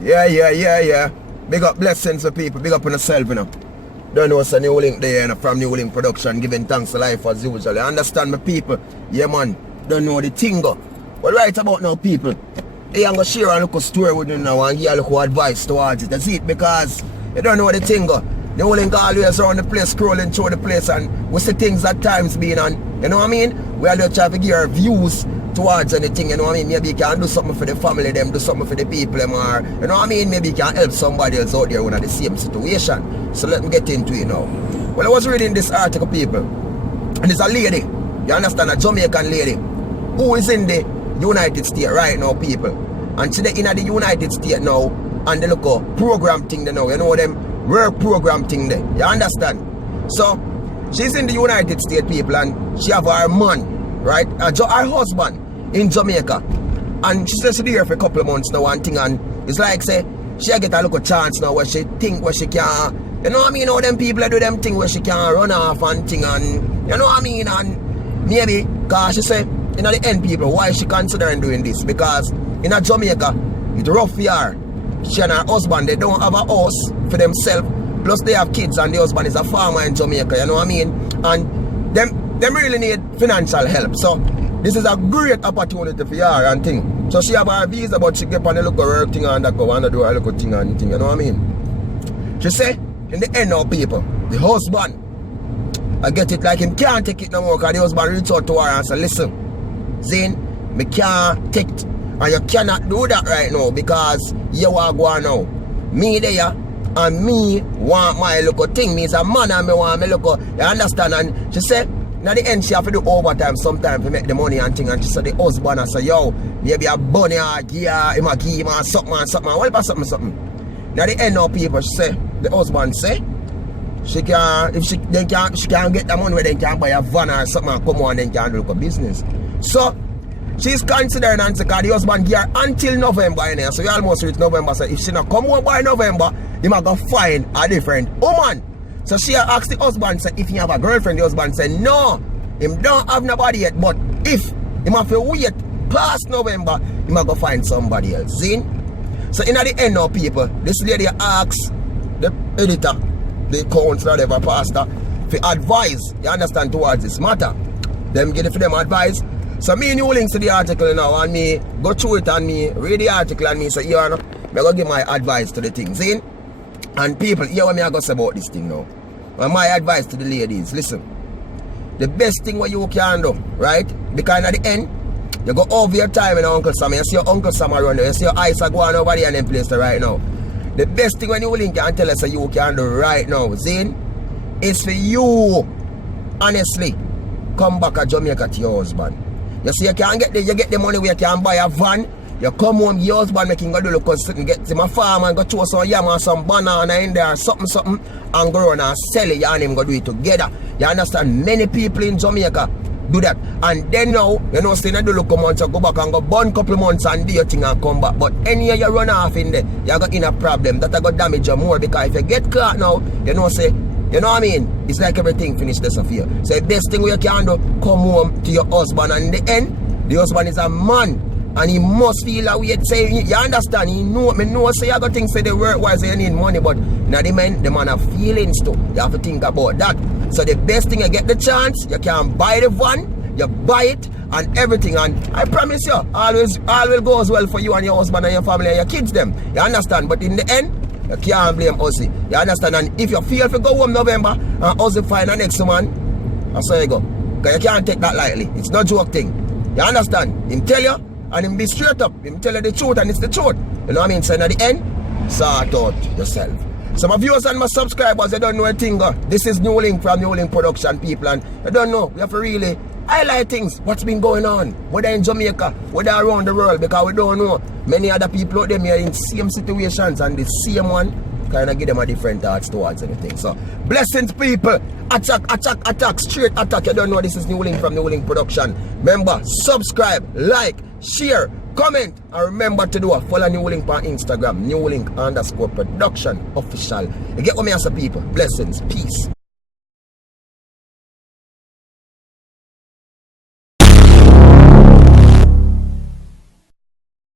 Yeah. Big up blessings for people. Big up on yourself, you know. Don't know what's a New Link there, you know, from New Link Production, giving thanks to life as usual. You understand my people? Yeah, man. Don't know the thing go. But right about now, people, I'm going to share a little story with you now and give a little advice towards it. That's it, because you don't know the thing go. New Link always around the place, scrolling through the place, and we see things at times being on. You know what I mean? We are just trying to give our views towards anything, you know what I mean? Maybe you can do something for the family, them, do something for the people, them, or, you know what I mean? Maybe you can help somebody else out there who are in the same situation. So let me get into it now. Well, I was reading this article, people, and it's a lady, you understand, a Jamaican lady, who is in the United States right now, people. And she's in the United States now, and they look at program thing there now, you know them work program thing there, you understand? So, she's in the United States, people, and she have her man, right, her husband in Jamaica, and she says she's there for a couple of months now and thing, and it's like say she get a little chance now where she think where she can, you know what I mean, all them people that do them thing where she can run off and thing, and you know what I mean, and maybe cause she say in the end, people, why is she considering doing this? Because in a Jamaica it's rough for her. She and her husband, they don't have a house for themselves, plus they have kids, and the husband is a farmer in Jamaica, you know what I mean, and them really need financial help. So this is a great opportunity for her and thing. So she have her visa, but she get on a little work thing and that go and do a little thing and thing, you know what I mean? She say, in the end now, people, the husband, I get it like him can't take it no more, because the husband reach out to her and say, listen, Zane, me can't take it, and you cannot do that right now, because you are going now. Me there, and me want my little thing, me is a man and me want my little, you understand? And she said, now the end she have to do overtime sometimes to make the money and thing, and she said the husband and say, yo, maybe a bunny or give him or something and something, what about something. Now the end now, people, she say, the husband say, she can, if she can get the money where they can buy a van or something and come on and can do a business. So she's considering and because the husband give her until November, you know, so you almost reach November, so if she not come home by November, he might go find a different woman. So she asked the husband, say, if he have a girlfriend, the husband said, no, him don't have nobody yet, but if he have to wait past November, he might go find somebody else. See? So in the end now, people, this lady asks the editor, the counselor, whatever, pastor, for advice, you understand, towards this matter. Them get it for them advice. So me new links to the article now, and me go through it and me read the article and me say, you know, I'm going to give my advice to the thing. See? And people, hear what me I go say about this thing now. And my advice to the ladies, listen. The best thing what you can do, right? Because at the end, you go over your time in Uncle Sam. You see your Uncle Sam around there. You see your eyes are going over there and them place right now. The best thing when you link and tell us that you can do right now, Zane, is for you, honestly, come back to Jamaica to your husband. You see, you get the money where you can buy a van. You come home, your husband making go do look something, get to my farm and go throw some yam and some banana in there, something, and go around and sell it, and him go do it together. You understand? Many people in Jamaica do that. And then now, you know, stay in do look a month, you go back and go burn couple months and do your thing and come back. But any year you run off in there, you got in a problem. That got damage you more, because if you get caught now, you know, say, you know what I mean? It's like everything finished this of here. So the best thing you can do, come home to your husband, and in the end, the husband is a man. And he must feel that way, say, you understand, he know, me know, say, you got things say the work wise, you need money, but now the man have feelings too. You have to think about that. So the best thing, you get the chance, you can buy the van, you buy it, and everything, and I promise you, always goes well for you and your husband and your family and your kids them. You understand? But in the end, you can't blame Ozzy. You understand? And if you feel to go home November and Ozzy find the next man, that's how you go. Because you can't take that lightly. It's no joke thing. You understand? Him tell you, and him be straight up. Him tell you the truth, and it's the truth. You know what I mean? So at the end, sort out yourself. Some of viewers and my subscribers, they don't know a thing. This is New Link from New Link Production, people, and you don't know. We have to really highlight things, what's been going on, whether in Jamaica, whether around the world, because we don't know. Many other people out there are in same situations, and the same one kind of give them a different thoughts towards anything. So, blessings, people. Attack, straight attack. You don't know, this is New Link from New Link Production. Remember, subscribe, like, share, comment, and remember to do a follow New Link on Instagram, New Link _production official. You get what me as a people. Blessings, peace.